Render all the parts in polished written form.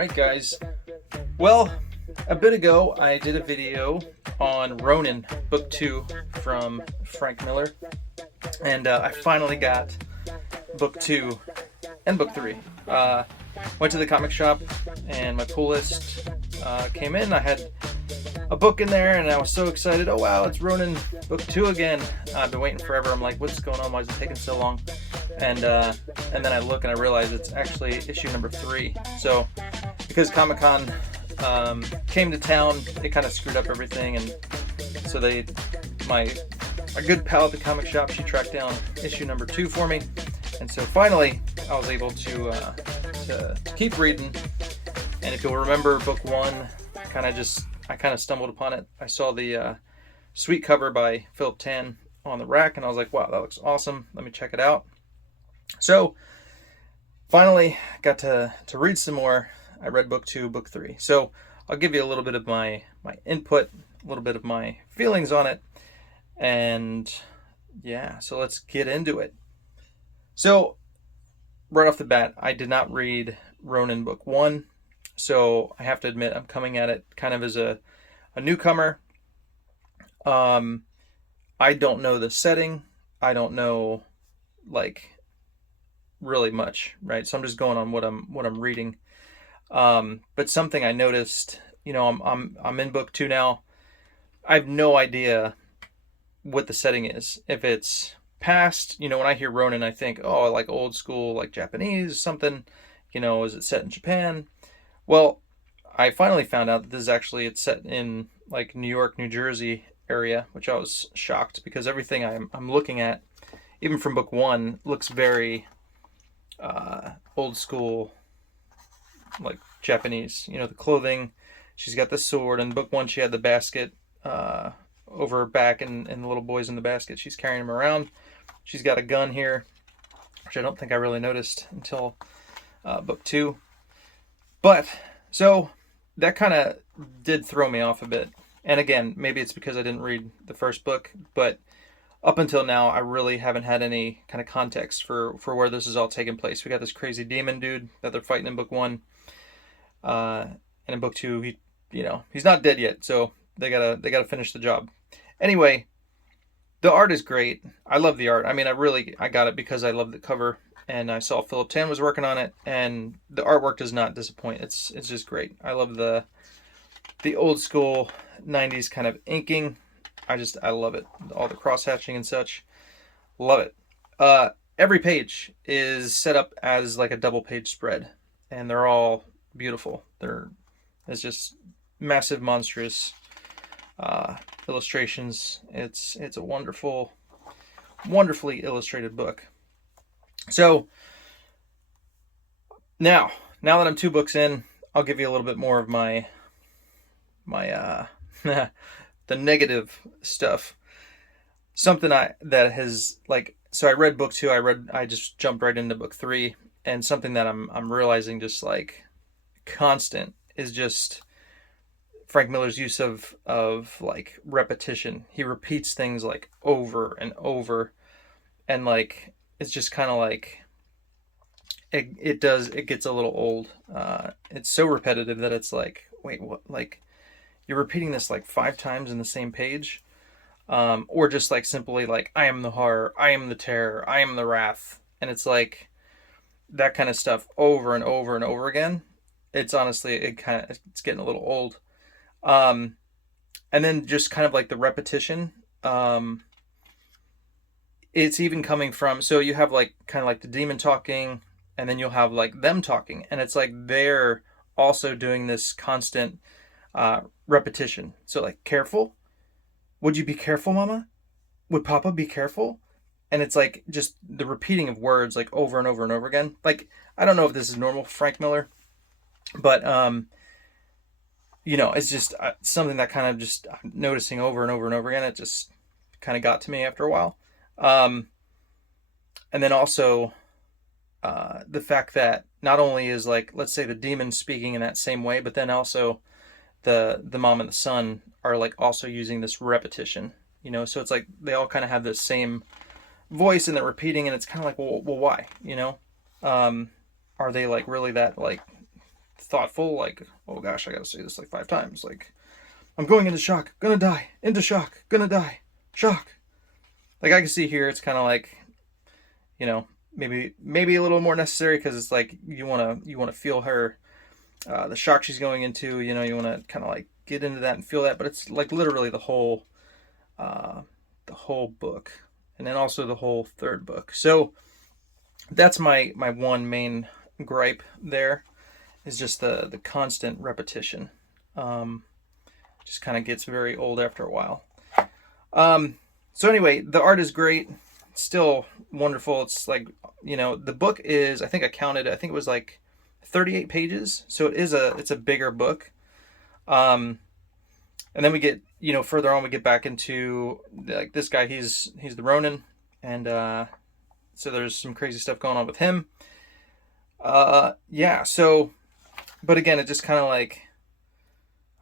Alright guys, well, a bit ago I did a video on Ronin, book 2 from Frank Miller, and I finally got book 2 and book 3. Went to the comic shop and my pull list came in. I had a book in there and I was so excited. Oh wow, it's Ronin book 2 again. I've been waiting forever. I'm like, what's going on? Why is it taking so long? And then I look and I realize it's actually issue number 3. So because Comic-Con came to town, it kind of screwed up everything, and so my good pal at the comic shop, she tracked down issue number 2 for me, and so finally I was able to keep reading. And if you'll remember, book 1, I kind of stumbled upon it. I saw the sweet cover by Philip Tan on the rack, and I was like, wow, that looks awesome. Let me check it out. So finally got to read some more. I read book 2, book 3. So I'll give you a little bit of my input, a little bit of my feelings on it. And yeah, so let's get into it. So right off the bat, I did not read Ronin book 1. So I have to admit, I'm coming at it kind of as a newcomer. I don't know the setting. I don't know really much, right? So I'm just going on what I'm reading. But something I noticed, I'm in book 2 now. I have no idea what the setting is. If it's past, when I hear Ronin, I think, oh, like old school, like Japanese, something, is it set in Japan? Well, I finally found out that it's set in like New York, New Jersey area, which I was shocked because everything I'm looking at, even from book 1, looks very old school, like Japanese. The clothing. She's got the sword. In book 1, she had the basket over her back, and the little boy's in the basket. She's carrying him around. She's got a gun here, which I don't think I really noticed until book 2. But so that kind of did throw me off a bit. And again, maybe it's because I didn't read the first book, but up until now, I really haven't had any kind of context for where this is all taking place. We got this crazy demon dude that they're fighting in book 1, and in book 2, he's not dead yet, so they gotta finish the job. Anyway, the art is great. I love the art. I mean, I got it because I love the cover, and I saw Philip Tan was working on it, and the artwork does not disappoint. It's just great. I love the old school 90s kind of inking. I love it. All the cross hatching and such. Love it. Every page is set up as like a double page spread, and they're all beautiful. It's just massive, monstrous illustrations. It's a wonderful, wonderfully illustrated book. So now that I'm 2 books in, I'll give you a little bit more of my the negative stuff. Something that has so I read book 2, I just jumped right into book 3, and something that I'm realizing just like constant is just Frank Miller's use of like repetition. He repeats things like over and over, and like it's just kind of like it gets a little old. It's so repetitive that it's like, wait, what? Like, you're repeating this like 5 times in the same page, or just like simply like, I am the horror, I am the terror, I am the wrath, and it's like that kind of stuff over and over and over again. It's honestly, it's getting a little old. And then just kind of like the repetition. It's even coming from, so you have like kind of like the demon talking, and then you'll have like them talking, and it's like they're also doing this constant repetition. So like, careful, would you be careful, mama? Would papa be careful? And it's like just the repeating of words like over and over and over again. Like, I don't know if this is normal for Frank Miller, but it's just something that kind of just I'm noticing over and over and over again. It just kind of got to me after a while. And then also the fact that not only is like, let's say the demon speaking in that same way, but then also the mom and the son are like also using this repetition, so it's like they all kind of have this same voice and they're repeating, and it's kind of like, well, why? Are they like really that like thoughtful, like, oh gosh, I gotta say this like 5 times, like, I'm going into shock, gonna die, into shock, gonna die, shock. Like, I can see here it's kind of like, you know, maybe a little more necessary, because it's like you want to feel her, the shock she's going into, you know, you want to kind of like get into that and feel that, but it's like literally the whole book, and then also the whole third book. So that's my one main gripe there, is just the constant repetition. Just kind of gets very old after a while. So anyway, the art is great. It's still wonderful. It's like, you know, the book is, I think it was like 38 pages. So it's a bigger book. And then we get, you know, further on, we get back into like this guy, he's the Ronin. And, so there's some crazy stuff going on with him. Yeah. So, but again, it just kind of like,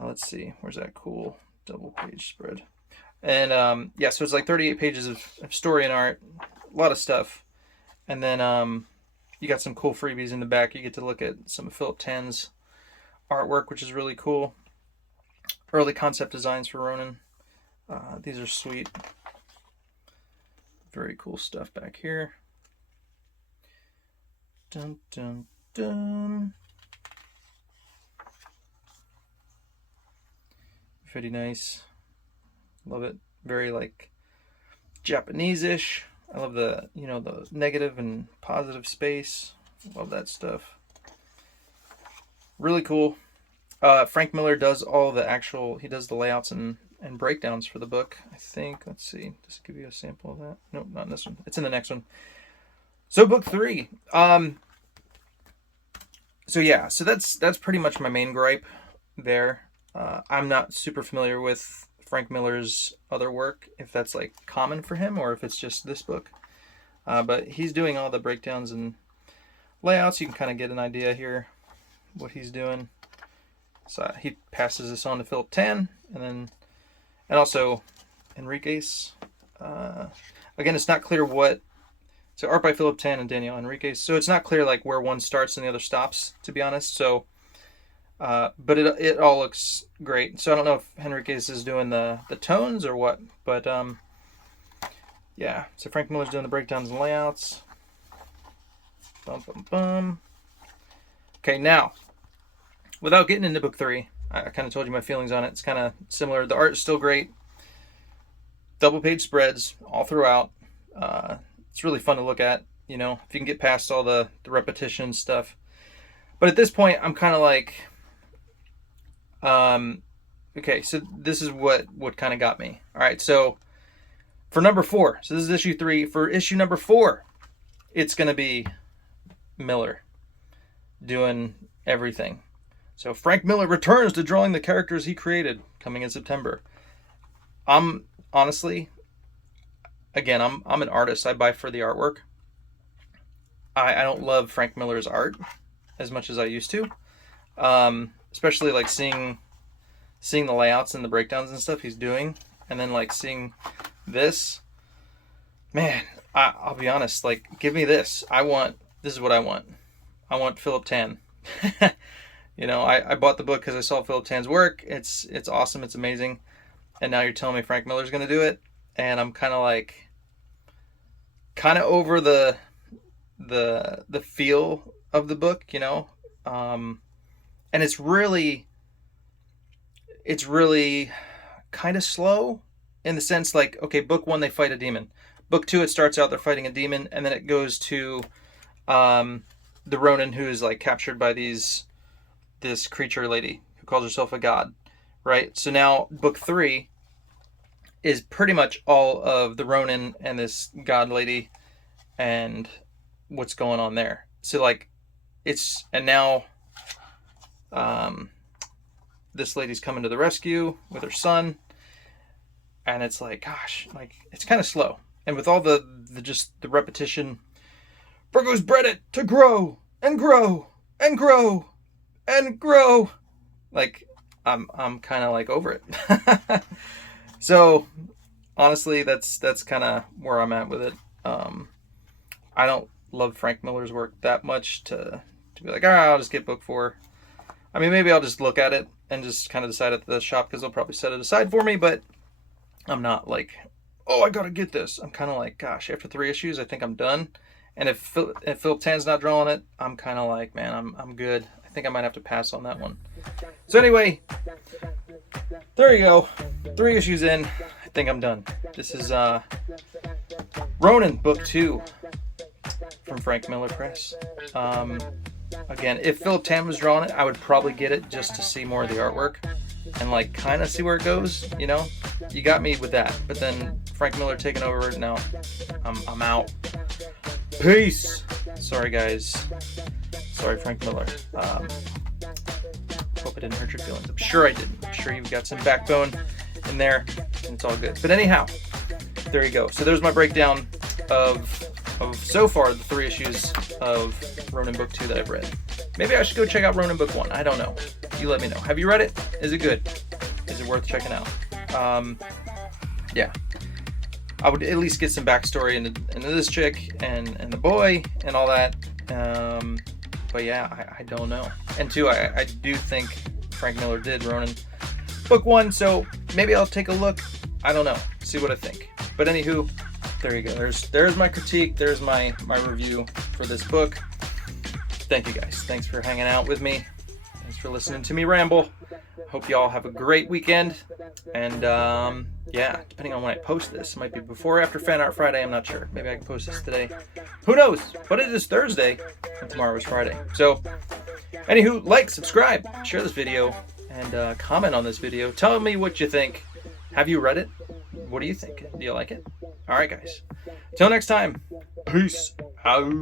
let's see, where's that cool double page spread? And yeah, so it's like 38 pages of story and art, a lot of stuff. And then you got some cool freebies in the back. You get to look at some of Philip Tan's artwork, which is really cool. Early concept designs for Ronin. These are sweet. Very cool stuff back here. Dun, dun, dun. Pretty nice. Love it. Very like Japanese-ish. I love the, you know, the negative and positive space. Love that stuff. Really cool. Frank Miller does all the actual, he does the layouts and breakdowns for the book, I think. Let's see. Just give you a sample of that. Nope, not in this one. It's in the next one. So book 3. So yeah, so that's pretty much my main gripe there. I'm not super familiar with Frank Miller's other work, if that's like common for him or if it's just this book. But he's doing all the breakdowns and layouts. You can kind of get an idea here what he's doing. So he passes this on to Philip Tan, and also Enriquez. Again, it's not clear what. So art by Philip Tan and Daniel Enriquez. So it's not clear like where one starts and the other stops, to be honest. So. But it all looks great. So I don't know if Henriquez is doing the tones or what, but yeah. So Frank Miller's doing the breakdowns and layouts. Bum, bum, bum. Okay, now, without getting into book 3, I kind of told you my feelings on it. It's kind of similar. The art is still great. Double page spreads all throughout. It's really fun to look at, you know, if you can get past all the repetition stuff. But at this point, I'm kind of like, okay, so this is what kind of got me. All right, so for number 4, so this is issue 3. For issue number 4, it's going to be Miller doing everything. So Frank Miller returns to drawing the characters he created, coming in September. I'm honestly, again, I'm an artist. I buy for the artwork. I don't love Frank Miller's art as much as I used to. Especially like seeing the layouts and the breakdowns and stuff he's doing, and then like seeing this, man, I'll be honest, like, give me this. This is what I want. I want Philip Tan. You know, I bought the book because I saw Philip Tan's work. It's awesome. It's amazing. And now you're telling me Frank Miller's going to do it, and I'm kind of over the feel of the book, you know. And it's really kind of slow in the sense like, okay, book 1, they fight a demon. Book 2, it starts out, they're fighting a demon, and then it goes to the Ronin, who is like captured by this creature lady who calls herself a god, right? So now book 3 is pretty much all of the Ronin and this god lady and what's going on there. So like and now this lady's coming to the rescue with her son, and it's like, gosh, like, it's kind of slow. And with all the repetition, Virgo's bred it to grow and grow and grow and grow. Like, I'm kind of like over it. So honestly, that's kind of where I'm at with it. I don't love Frank Miller's work that much to be like, all right, I'll just get book 4. I mean, maybe I'll just look at it and just kind of decide at the shop, because they'll probably set it aside for me, but I'm not like, oh, I gotta get this. I'm kind of like, gosh, after 3 issues, I think I'm done. And if Philip Tan's not drawing it, I'm kind of like, man, I'm good. I think I might have to pass on that one. So anyway, there you go. 3 issues in, I think I'm done. This is Ronin, book 2 from Frank Miller Press. Again, if Philip Tan was drawing it, I would probably get it just to see more of the artwork and like kind of see where it goes. You know, you got me with that. But then Frank Miller taking over, no, I'm out. Peace. Sorry guys. Sorry Frank Miller. Hope I didn't hurt your feelings. I'm sure I didn't. I'm sure you've got some backbone in there, and it's all good. But anyhow, there you go. So there's my breakdown of so far the 3 issues of Ronin book 2 that I've read. Maybe I should go check out Ronin book 1. I don't know. You let me know. Have you read it? Is it good? Is it worth checking out? Yeah. I would at least get some backstory into this chick and the boy and all that. But yeah, I don't know. And 2, I do think Frank Miller did Ronin book 1, so maybe I'll take a look. I don't know. See what I think. But anywho, there you go. There's my critique. There's my review for this book. Thank you guys. Thanks for hanging out with me. Thanks for listening to me ramble. Hope you all have a great weekend. And yeah, depending on when I post this, it might be before or after Fan Art Friday. I'm not sure. Maybe I can post this today. Who knows? But it is Thursday, and tomorrow is Friday. So, anywho, like, subscribe, share this video, and comment on this video. Tell me what you think. Have you read it? What do you think? Do you like it? All right, guys. Till next time. Peace out.